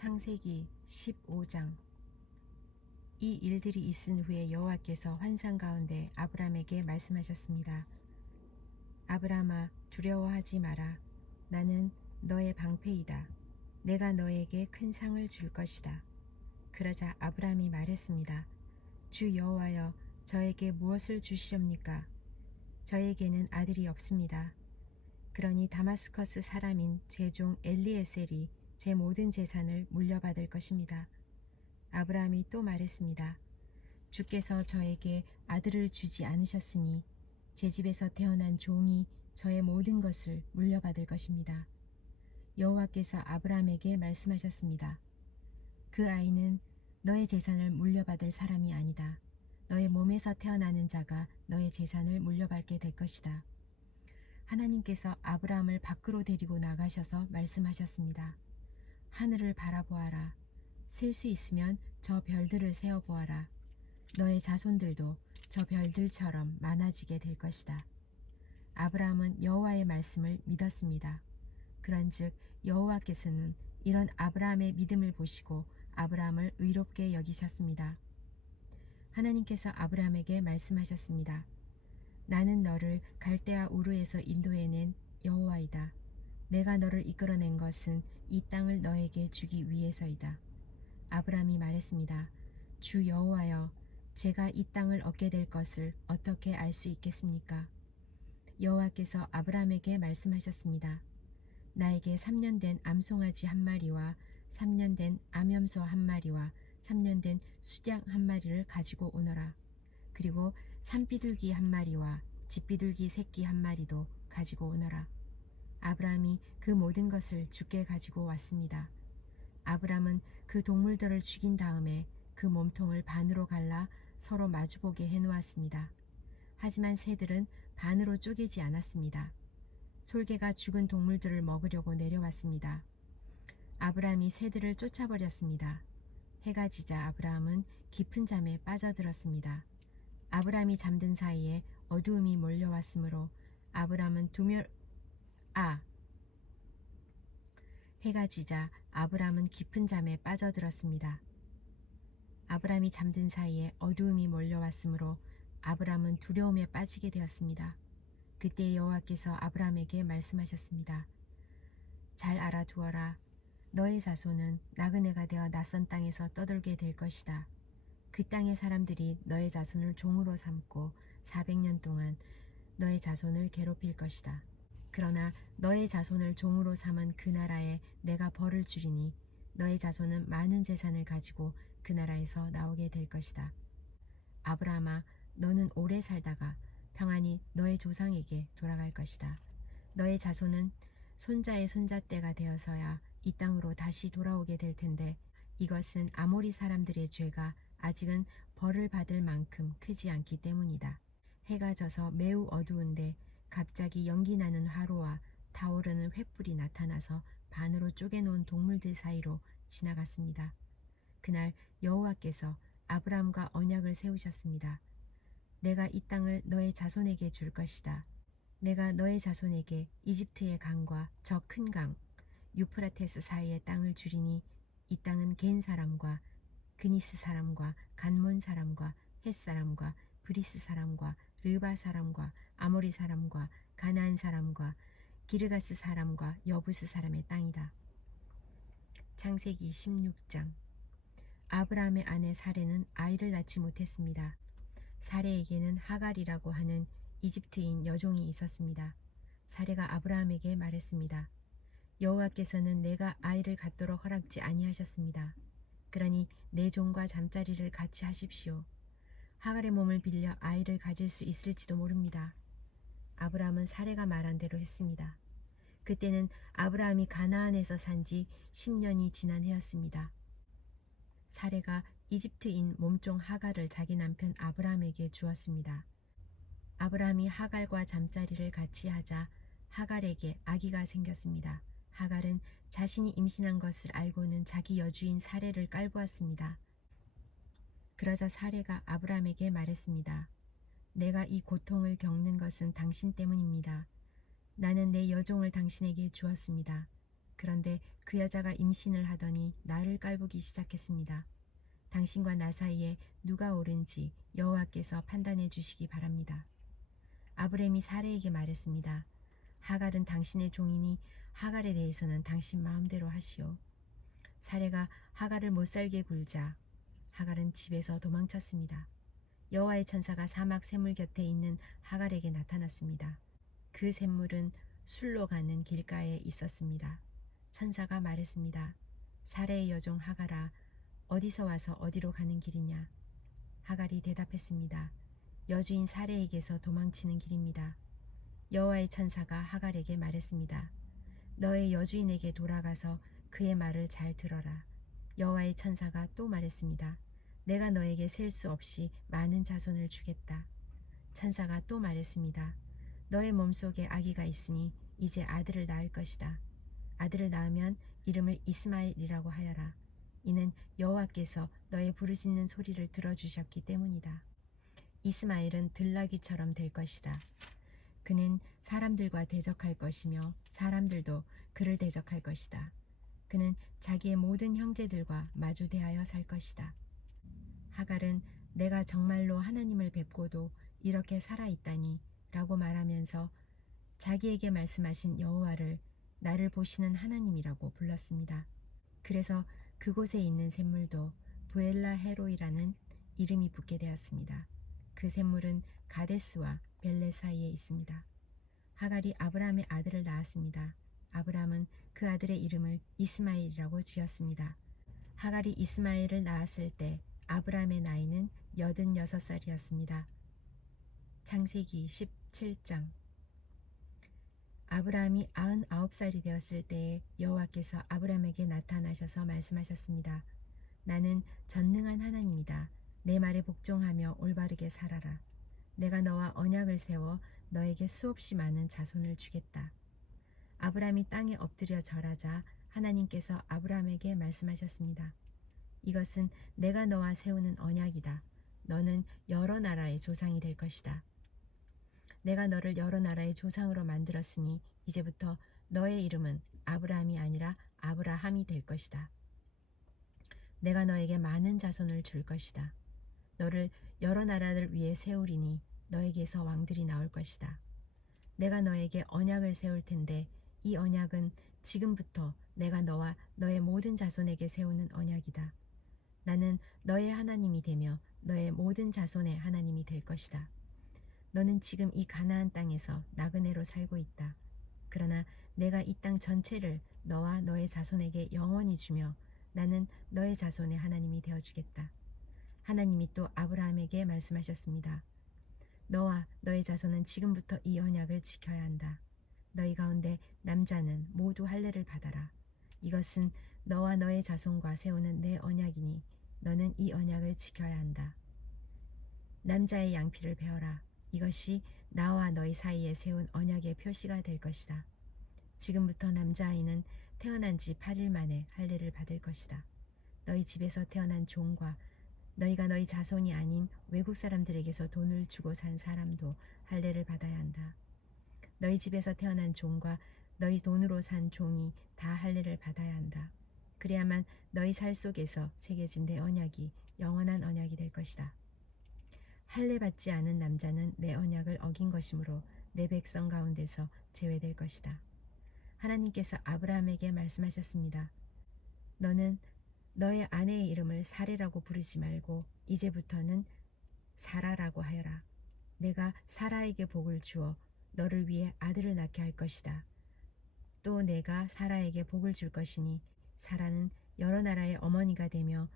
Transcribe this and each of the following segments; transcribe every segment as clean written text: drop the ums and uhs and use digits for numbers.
창세기 15장. 이 일들이 있은 후에 여호와께서 환상 가운데 아브람에게 말씀하셨습니다. 아브람아, 두려워하지 마라. 나는 너의 방패이다. 내가 너에게 큰 상을 줄 것이다. 그러자 아브람이 말했습니다. 주 여호와여, 저에게 무엇을 주시렵니까? 저에게는 아들이 없습니다. 그러니 다마스커스 사람인 제 종 엘리에셀이 제 모든 재산을 물려받을 것입니다. 아브라함이 또 말했습니다. 주께서 저에게 아들을 주지 않으셨으니 제 집에서 태어난 종이 저의 모든 것을 물려받을 것입니다. 여호와께서 아브라함에게 말씀하셨습니다. 그 아이는 너의 재산을 물려받을 사람이 아니다. 너의 몸에서 태어나는 자가 너의 재산을 물려받게 될 것이다. 하나님께서 아브라함을 밖으로 데리고 나가셔서 말씀하셨습니다. 하늘을 바라보아라. 셀 수 있으면 저 별들을 세어보아라. 너의 자손들도 저 별들처럼 많아지게 될 것이다. 아브라함은 여호와의 말씀을 믿었습니다. 그런즉 여호와께서는 이런 아브라함의 믿음을 보시고 아브라함을 의롭게 여기셨습니다. 하나님께서 아브라함에게 말씀하셨습니다. 나는 너를 갈대아 우르에서 인도해낸 여호와이다. 내가 너를 이끌어낸 것은 이 땅을 너에게 주기 위해서이다. 아브라함이 말했습니다. 주 여호와여, 제가 이 땅을 얻게 될 것을 어떻게 알 수 있겠습니까? 여호와께서 아브라함에게 말씀하셨습니다. 나에게 3년 된 암송아지 한 마리와 3년 된 암염소 한 마리와 3년 된 수작 한 마리를 가지고 오너라. 그리고 산비둘기 한 마리와 집비둘기 새끼 한 마리도 가지고 오너라. 아브라함이 그 모든 것을 주께 가지고 왔습니다. 아브라함은 그 동물들을 죽인 다음에 그 몸통을 반으로 갈라 서로 마주보게 해놓았습니다. 하지만 새들은 반으로 쪼개지 않았습니다. 솔개가 죽은 동물들을 먹으려고 내려왔습니다. 아브라함이 새들을 쫓아버렸습니다. 해가 지자 아브라함은 깊은 잠에 빠져들었습니다. 아브라함이 잠든 사이에 어두움이 몰려왔으므로 아브라함은 해가 지자 아브라함은 깊은 잠에 빠져들었습니다. 아브라함이 잠든 사이에 어두움이 몰려왔으므로 아브라함은 두려움에 빠지게 되었습니다. 그때 여호와께서 아브라함에게 말씀하셨습니다. 잘 알아두어라. 너의 자손은 나그네가 되어 낯선 땅에서 떠돌게 될 것이다. 그 땅의 사람들이 너의 자손을 종으로 삼고 400년 동안 너의 자손을 괴롭힐 것이다. 그러나 너의 자손을 종으로 삼은 그 나라에 내가 벌을 주리니 너의 자손은 많은 재산을 가지고 그 나라에서 나오게 될 것이다. 아브라함아, 너는 오래 살다가 평안히 너의 조상에게 돌아갈 것이다. 너의 자손은 손자의 손자때가 되어서야 이 땅으로 다시 돌아오게 될 텐데 이것은 아모리 사람들의 죄가 아직은 벌을 받을 만큼 크지 않기 때문이다. 해가 져서 매우 어두운데 갑자기 연기나는 화로와 타오르는 횃불이 나타나서 반으로 쪼개놓은 동물들 사이로 지나갔습니다. 그날 여호와께서 아브라함과 언약을 세우셨습니다. 내가 이 땅을 너의 자손에게 줄 것이다. 내가 너의 자손에게 이집트의 강과 저 큰 강, 유프라테스 사이의 땅을 주리니 이 땅은 겐 사람과 그니스 사람과 간몬 사람과 헷 사람과 브리스 사람과 르바 사람과 아모리 사람과 가나안 사람과 기르가스 사람과 여부스 사람의 땅이다. 창세기 16장. 아브라함의 아내 사레는 아이를 낳지 못했습니다. 사레에게는 하갈이라고 하는 이집트인 여종이 있었습니다. 사레가 아브라함에게 말했습니다. 여호와께서는 내가 아이를 갖도록 허락지 아니하셨습니다. 그러니 내 종과 잠자리를 같이 하십시오. 하갈의 몸을 빌려 아이를 가질 수 있을지도 모릅니다. 아브라함은 사레가 말한 대로 했습니다. 그때는 아브라함이 가나안에서 산 지 10년이 지난 해였습니다. 사레가 이집트인 몸종 하갈을 자기 남편 아브라함에게 주었습니다. 아브라함이 하갈과 잠자리를 같이 하자 하갈에게 아기가 생겼습니다. 하갈은 자신이 임신한 것을 알고는 자기 여주인 사레를 깔보았습니다. 그러자 사레가 아브라함에게 말했습니다. 내가 이 고통을 겪는 것은 당신 때문입니다. 나는 내 여종을 당신에게 주었습니다. 그런데 그 여자가 임신을 하더니 나를 깔보기 시작했습니다. 당신과 나 사이에 누가 옳은지 여호와께서 판단해 주시기 바랍니다. 아브람이 사레에게 말했습니다. 하갈은 당신의 종이니 하갈에 대해서는 당신 마음대로 하시오. 사레가 하갈을 못살게 굴자 하갈은 집에서 도망쳤습니다. 여호와의 천사가 사막 샘물 곁에 있는 하갈에게 나타났습니다. 그 샘물은 술로 가는 길가에 있었습니다. 천사가 말했습니다. 사레의 여종 하갈아, 어디서 와서 어디로 가는 길이냐? 하갈이 대답했습니다. 여주인 사레에게서 도망치는 길입니다. 여호와의 천사가 하갈에게 말했습니다. 너의 여주인에게 돌아가서 그의 말을 잘 들어라. 여호와의 천사가 또 말했습니다. 내가 너에게 셀 수 없이 많은 자손을 주겠다. 천사가 또 말했습니다. 너의 몸속에 아기가 있으니 이제 아들을 낳을 것이다. 아들을 낳으면 이름을 이스마엘이라고 하여라. 이는 여호와께서 너의 부르짖는 소리를 들어주셨기 때문이다. 이스마엘은 들나귀처럼 될 것이다. 그는 사람들과 대적할 것이며 사람들도 그를 대적할 것이다. 그는 자기의 모든 형제들과 마주 대하여 살 것이다. 하갈은 내가 정말로 하나님을 뵙고도 이렇게 살아있다니 라고 말하면서 자기에게 말씀하신 여호와를 나를 보시는 하나님이라고 불렀습니다. 그래서 그곳에 있는 샘물도 부엘라 헤로이라는 이름이 붙게 되었습니다. 그 샘물은 가데스와 벨레 사이에 있습니다. 하갈이 아브라함의 아들을 낳았습니다. 아브라함은 그 아들의 이름을 이스마엘이라고 지었습니다. 하갈이 이스마엘을 낳았을 때 아브라함의 나이는 86살이었습니다. 창세기 17장. 아브라함이 99살이 되었을 때에 여호와께서 아브라함에게 나타나셔서 말씀하셨습니다. 나는 전능한 하나님이다. 내 말에 복종하며 올바르게 살아라. 내가 너와 언약을 세워 너에게 수없이 많은 자손을 주겠다. 아브라함이 땅에 엎드려 절하자 하나님께서 아브라함에게 말씀하셨습니다. 이것은 내가 너와 세우는 언약이다. 너는 여러 나라의 조상이 될 것이다. 내가 너를 여러 나라의 조상으로 만들었으니 이제부터 너의 이름은 아브라함이 아니라 아브라함이 될 것이다. 내가 너에게 많은 자손을 줄 것이다. 너를 여러 나라를 위해 세우리니 너에게서 왕들이 나올 것이다. 내가 너에게 언약을 세울 텐데 이 언약은 지금부터 내가 너와 너의 모든 자손에게 세우는 언약이다. 나는 너의 하나님이 되며 너의 모든 자손의 하나님이 될 것이다. 너는 지금 이 가나안 땅에서 나그네로 살고 있다. 그러나 내가 이 땅 전체를 너와 너의 자손에게 영원히 주며 나는 너의 자손의 하나님이 되어주겠다. 하나님이 또 아브라함에게 말씀하셨습니다. 너와 너의 자손은 지금부터 이 언약을 지켜야 한다. 너희 가운데 남자는 모두 할례를 받아라. 이것은 너와 너의 자손과 세우는 내 언약이니 너는 이 언약을 지켜야 한다. 남자의 양피를 베어라. 이것이 나와 너희 사이에 세운 언약의 표시가 될 것이다. 지금부터 남자아이는 태어난 지 8일 만에 할례를 받을 것이다. 너희 집에서 태어난 종과 너희가 너희 자손이 아닌 외국 사람들에게서 돈을 주고 산 사람도 할례를 받아야 한다. 너희 집에서 태어난 종과 너희 돈으로 산 종이 다 할례를 받아야 한다. 그래야만 너희 살 속에서 새겨진 내 언약이 영원한 언약이 될 것이다. 할례 받지 않은 남자는 내 언약을 어긴 것이므로 내 백성 가운데서 제외될 것이다. 하나님께서 아브라함에게 말씀하셨습니다. 너는 너의 아내의 이름을 사레라고 부르지 말고 이제부터는 사라라고 하여라. 내가 사라에게 복을 주어 너를 위해 아들을 낳게 할 것이다. 또 내가 사라에게 복을 줄 것이니 사라는 여러 나라의 어머니가 되며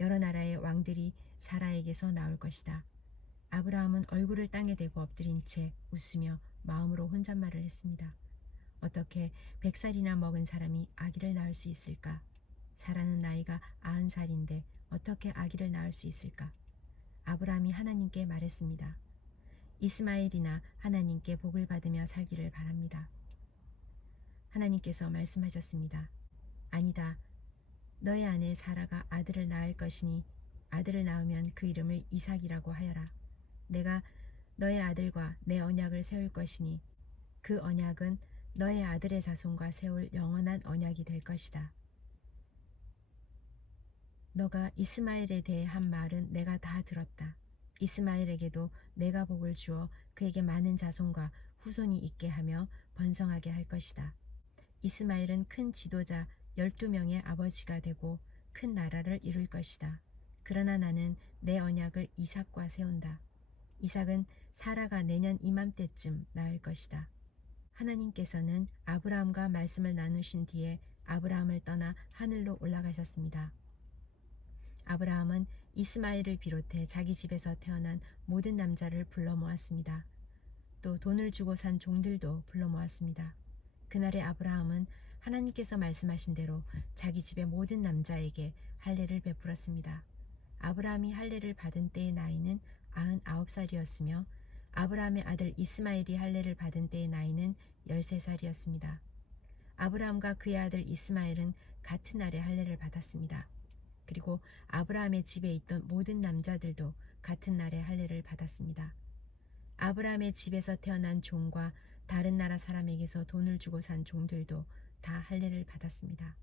여러 나라의 왕들이 사라에게서 나올 것이다. 아브라함은 얼굴을 땅에 대고 엎드린 채 웃으며 마음으로 혼잣말을 했습니다. 어떻게 100살이나 먹은 사람이 아기를 낳을 수 있을까? 사라는 나이가 90살인데 어떻게 아기를 낳을 수 있을까? 아브라함이 하나님께 말했습니다. 이스마엘이나 하나님께 복을 받으며 살기를 바랍니다. 하나님께서 말씀하셨습니다. 아니다. 너의 아내 사라가 아들을 낳을 것이니 아들을 낳으면 그 이름을 이삭이라고 하여라. 내가 너의 아들과 내 언약을 세울 것이니 그 언약은 너의 아들의 자손과 세울 영원한 언약이 될 것이다. 너가 이스마엘에 대해 한 말은 내가 다 들었다. 이스마엘에게도 내가 복을 주어 그에게 많은 자손과 후손이 있게 하며 번성하게 할 것이다. 이스마엘은 큰 지도자 12명의 아버지가 되고 큰 나라를 이룰 것이다. 그러나 나는 내 언약을 이삭과 세운다. 이삭은 사라가 내년 이맘때쯤 낳을 것이다. 하나님께서는 아브라함과 말씀을 나누신 뒤에 아브라함을 떠나 하늘로 올라가셨습니다. 아브라함은 이스마엘을 비롯해 자기 집에서 태어난 모든 남자를 불러 모았습니다. 또 돈을 주고 산 종들도 불러 모았습니다. 그날의 아브라함은 하나님께서 말씀하신 대로 자기 집의 모든 남자에게 할례를 베풀었습니다. 아브라함이 할례를 받은 때의 나이는 99살이었으며 아브라함의 아들 이스마엘이 할례를 받은 때의 나이는 13살이었습니다. 아브라함과 그의 아들 이스마엘은 같은 날에 할례를 받았습니다. 그리고 아브라함의 집에 있던 모든 남자들도 같은 날에 할례를 받았습니다. 아브라함의 집에서 태어난 종과 다른 나라 사람에게서 돈을 주고 산 종들도 다 할례를 받았습니다.